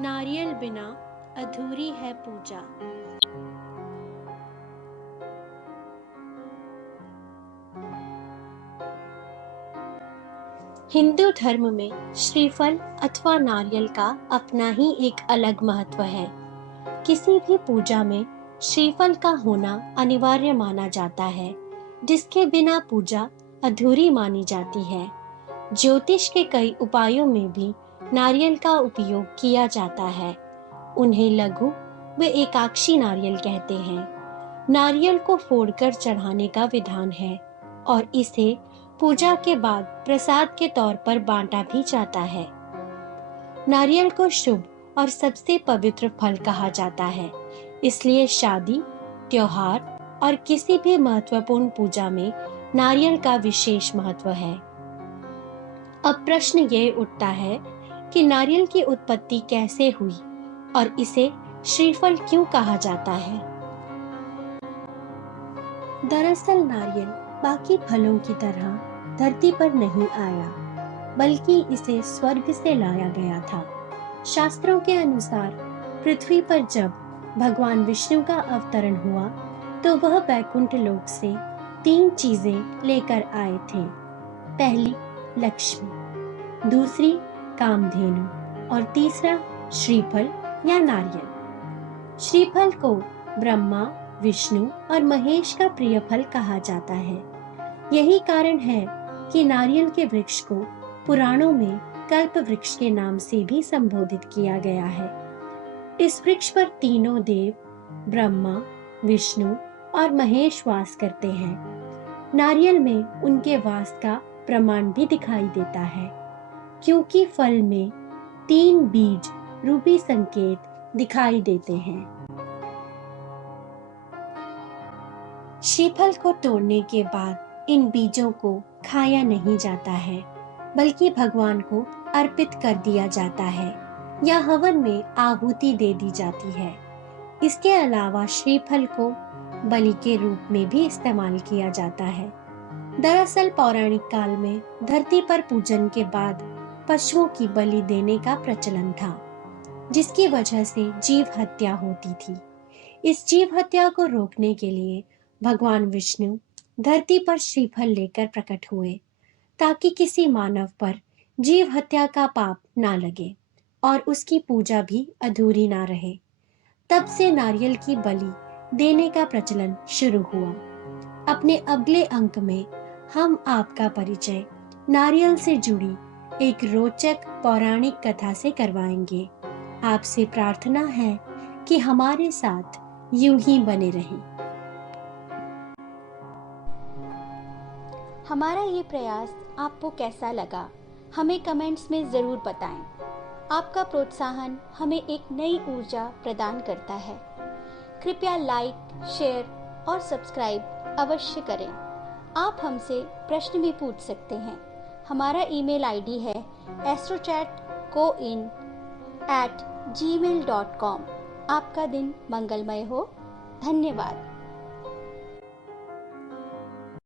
नारियल बिना अधूरी है पूजा। हिंदू धर्म में श्रीफल अथवा नारियल का अपना ही एक अलग महत्व है। किसी भी पूजा में श्रीफल का होना अनिवार्य माना जाता है, जिसके बिना पूजा अधूरी मानी जाती है। ज्योतिष के कई उपायों में भी नारियल का उपयोग किया जाता है। उन्हें लघु व एकाक्षी नारियल कहते हैं। नारियल को फोड़कर चढ़ाने का विधान है और इसे पूजा के बाद प्रसाद के तौर पर बांटा भी जाता है। नारियल को शुभ और सबसे पवित्र फल कहा जाता है, इसलिए शादी, त्योहार और किसी भी महत्वपूर्ण पूजा में नारियल का विशेष महत्व है। अब प्रश्न ये उठता है कि नारियल की उत्पत्ति कैसे हुई और इसे श्रीफल क्यों कहा जाता है। दरअसल नारियल बाकी फलों की तरह धरती पर नहीं आया, बल्कि इसे स्वर्ग से लाया गया था। शास्त्रों के अनुसार पृथ्वी पर जब भगवान विष्णु का अवतरण हुआ तो वह वैकुंठ लोक से 3 चीजें लेकर आए थे। पहली लक्ष्मी, दूसरी कामधेनु और तीसरा श्रीफल या नारियल। श्रीफल को ब्रह्मा, विष्णु और महेश का प्रिय फल कहा जाता है। यही कारण है कि नारियल के वृक्ष को पुराणों में कल्प वृक्ष के नाम से भी संबोधित किया गया है। इस वृक्ष पर तीनों देव ब्रह्मा, विष्णु और महेश वास करते हैं। नारियल में उनके वास का प्रमाण भी दिखाई देता है, क्योंकि फल में 3 बीज रूपी संकेत दिखाई देते हैं। श्रीफल को तोड़ने के बाद इन बीजों को खाया नहीं जाता है, बल्कि भगवान को अर्पित कर दिया जाता है या हवन में आहुति दे दी जाती है। इसके अलावा श्रीफल को बलि के रूप में भी इस्तेमाल किया जाता है। दरअसल पौराणिक काल में धरती पर पूजन के बाद पशुओं की बलि देने का प्रचलन था, जिसकी वजह से जीव हत्या होती थी। इस जीव हत्या को रोकने के लिए भगवान विष्णु धरती पर श्रीफल लेकर प्रकट हुए, ताकि किसी मानव पर जीव हत्या का पाप ना लगे और उसकी पूजा भी अधूरी ना रहे। तब से नारियल की बलि देने का प्रचलन शुरू हुआ। अपने अगले अंक में हम आपका परिचय नारियल से जुड़ी एक रोचक पौराणिक कथा से करवाएंगे। आपसे प्रार्थना है कि हमारे साथ यूं ही बने रहें। हमारा ये प्रयास आपको कैसा लगा, हमें कमेंट्स में ज़रूर बताएं। आपका प्रोत्साहन हमें एक नई ऊर्जा प्रदान करता है। कृपया लाइक, शेयर और सब्सक्राइब अवश्य करें। आप हमसे प्रश्न भी पूछ सकते हैं। हमारा ईमेल आईडी है astrochatcoin@gmail.com। आपका दिन मंगलमय हो। धन्यवाद।